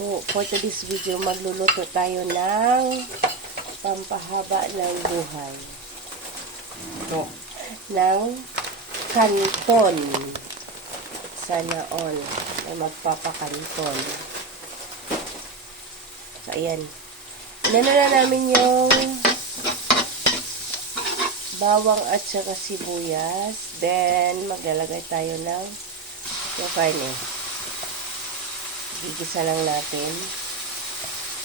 For today's video, magluluto tayo ng pampahaba ng buhay. No, ng kanton. Sana all ay magpapakanton. So, ayan. Inano na namin yung bawang at saka sibuyas. Then, maglalagay tayo ng karne. Gigisa lang natin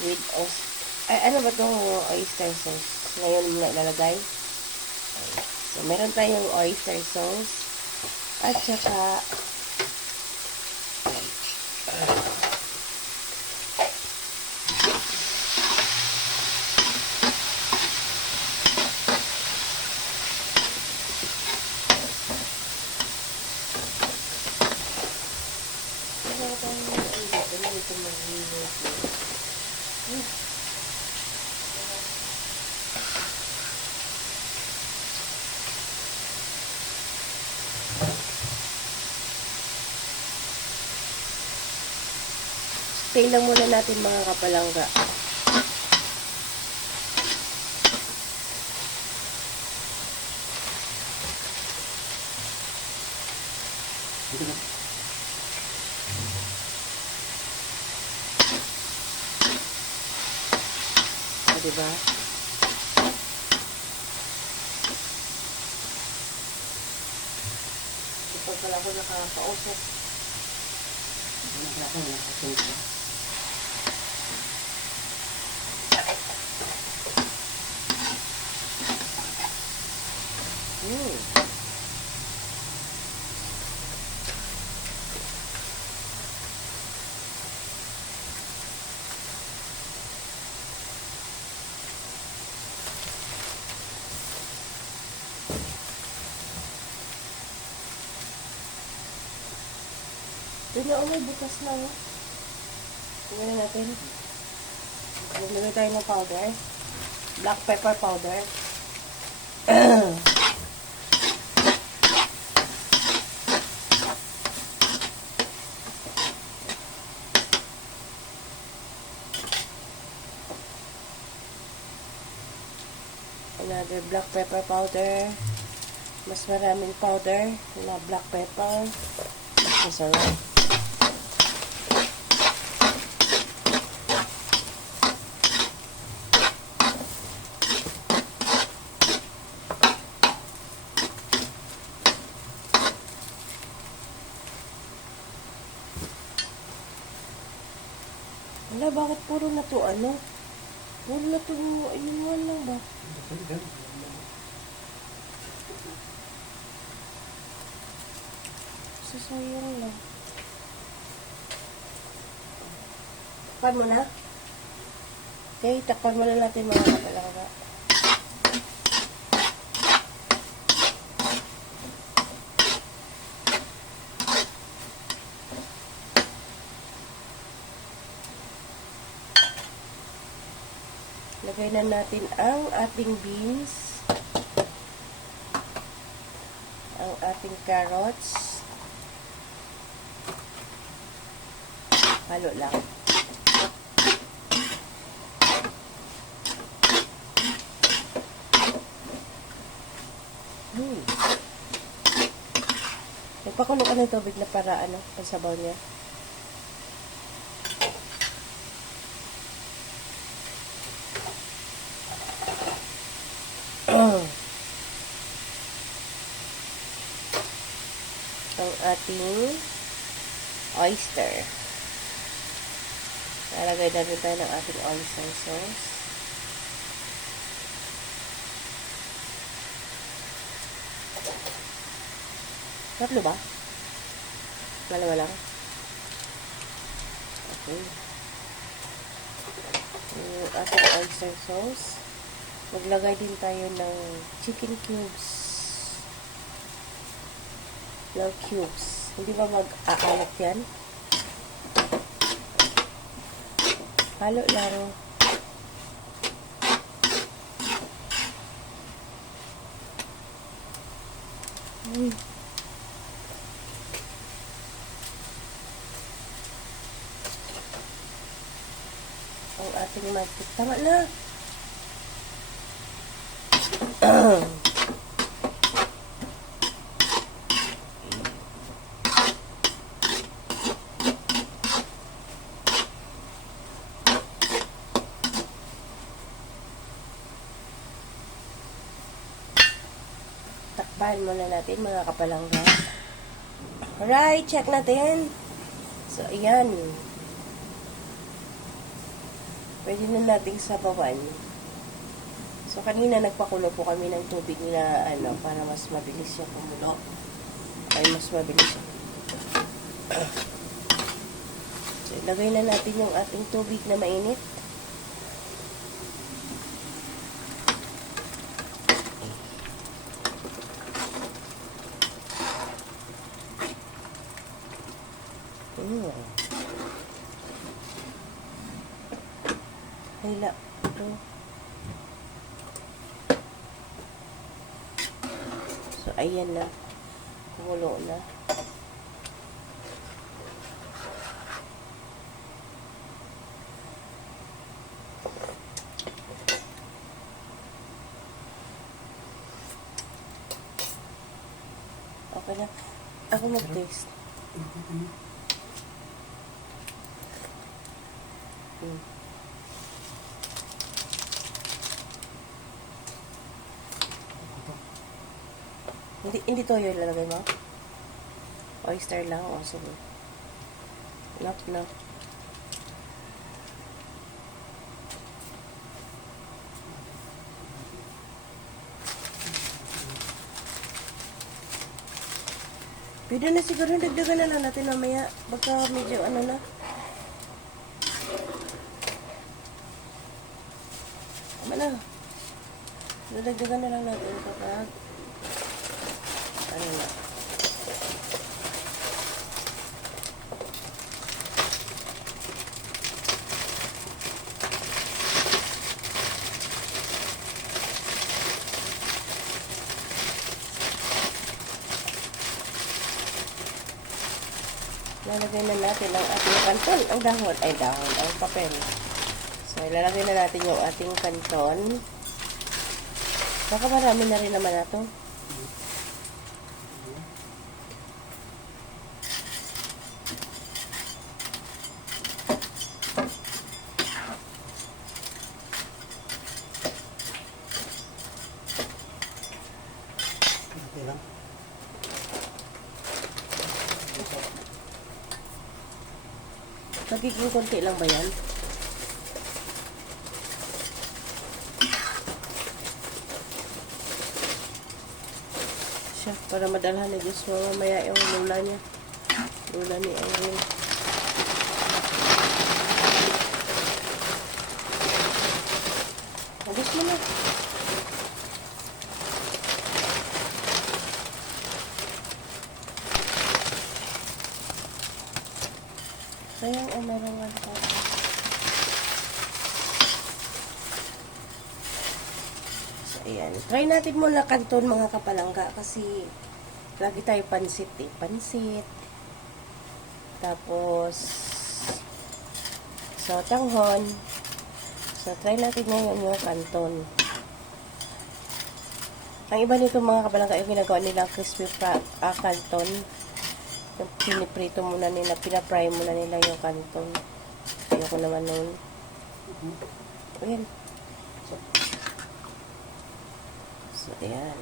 with ano ba itong oyster sauce? Ngayon muna ilalagay. So, meron tayong oyster sauce at saka stay lang muna natin mga kapalangga. Diba? Kapag pala ako nakakausap. Wala ako nakakausap. Doon na may bukas na. Tingnan natin. Maglagay tayo ng powder. Black pepper powder. Another black pepper powder. Mas maraming powder na black pepper. Mas masarap. Wala, bakit puro na to ano? Puro na to, ayun lang ba? Sasayang lang. Takpan mo na? Okay, takpan mo na natin mga kapalangga. Lagay na natin ang ating beans, ang ating carrots. Halo lang. Nagpakulo ka ng tubig na para ano, pansabaw niya. Ang ating oyster. Lalagay na rin tayo ng ating oyster sauce. Tatlo ba? Dalawa lang? Okay. Yung ating oyster sauce. Maglagay din tayo ng chicken cubes. Ng cubes. Hindi ba mag-aalat yan? Halo laro. ang ating mantika. Tama na. Takpan muna natin mga kapalangga. Alright, check natin. So, ayan. Pwede na nating sabawan. So, kanina nagpakulo po kami ng tubig na para mas mabilis siya kumulo. Ay, mas mabilis siya. So, ilagay na natin yung ating tubig na mainit. Hila. Ito. So, ayan na. Kumulo na. Okay na. Ako mag-taste. Hindi toyo ilalagay mo? Oyster lang? O, sige. Enough na. Pwede na siguro, dagdagan na lang natin mamaya. Baka medyo na. Tama na. Dagdagan na lang natin kapag na. Lalagay na natin ang ating kanton. Ang dahon. Ay, dahon. Ang papel. So, ilalagay na natin yung ating kanton. Baka marami na rin naman na ito. Magiging konti lang ba yan? Siya, para madalhan na Diyos mo mamaya yung lula niya. Lula ni Irene. Agos mo na. Sayang ang marangan ko. So, ayan. Try natin muna kanton mga kapalangga kasi lagi tayo pansit eh. Pansit. Tapos tanghon. So, try natin ngayon yung kanton. Ang iba nito mga kapalangga yung ginagawa nila crispy kanton. Yung piniprito muna nila, pinapry muna nila yung kanton. Ayoko naman nun. Ayan. So, ayan.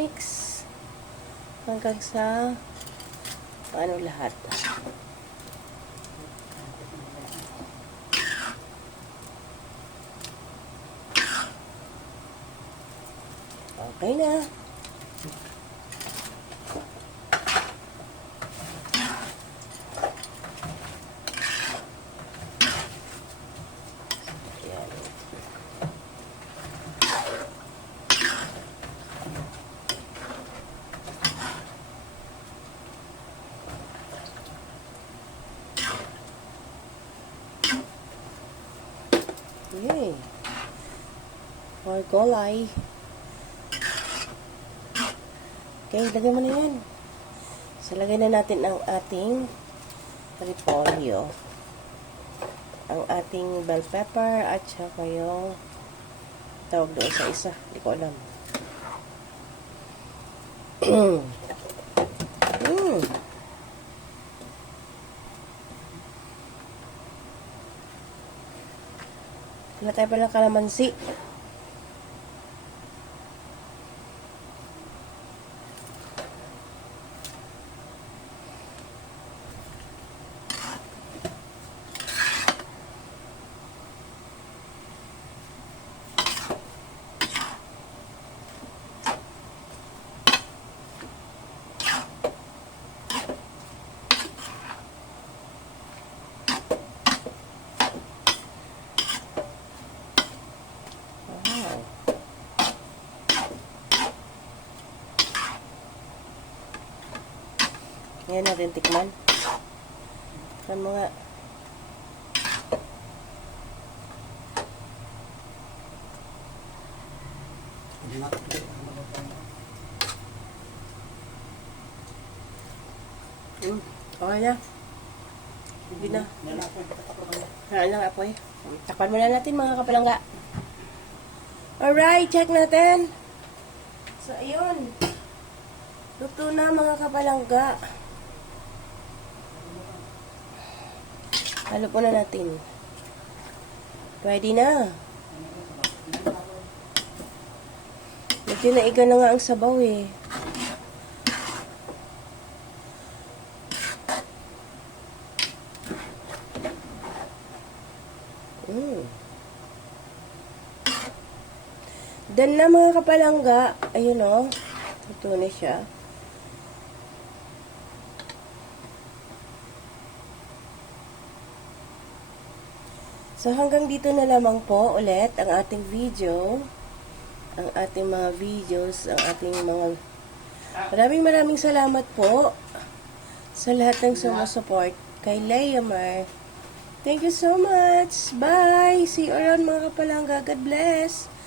Mix. Hanggang sa lahat. Okay na. Yay. Or gulay. Okay, lagay mo na yan. So, lagay na natin ang ating repolyo. ang ating bell pepper at saka yung tawag doon sa isa. Hindi ko alam. Wala tayo palang kalamansi. Ngayon natin tikman. Tikman mo nga. Okay na. Hindi na. Haan lang apoy. Takpan muna natin mga kapalangga. Alright, check natin. So, ayun. Luto na mga kapalangga. Halo po na natin. Ready na. Medyo naiga na nga ang sabaw eh. Dan na mga kapalangga. Ayun o. Luto na siya. So, hanggang dito na lamang po ulit ang ating video. Ang ating mga videos. Ang ating mga... Maraming salamat po sa lahat ng sumusupport kay Leomar. Thank you so much. Bye! See you around mga kapalangga. God bless!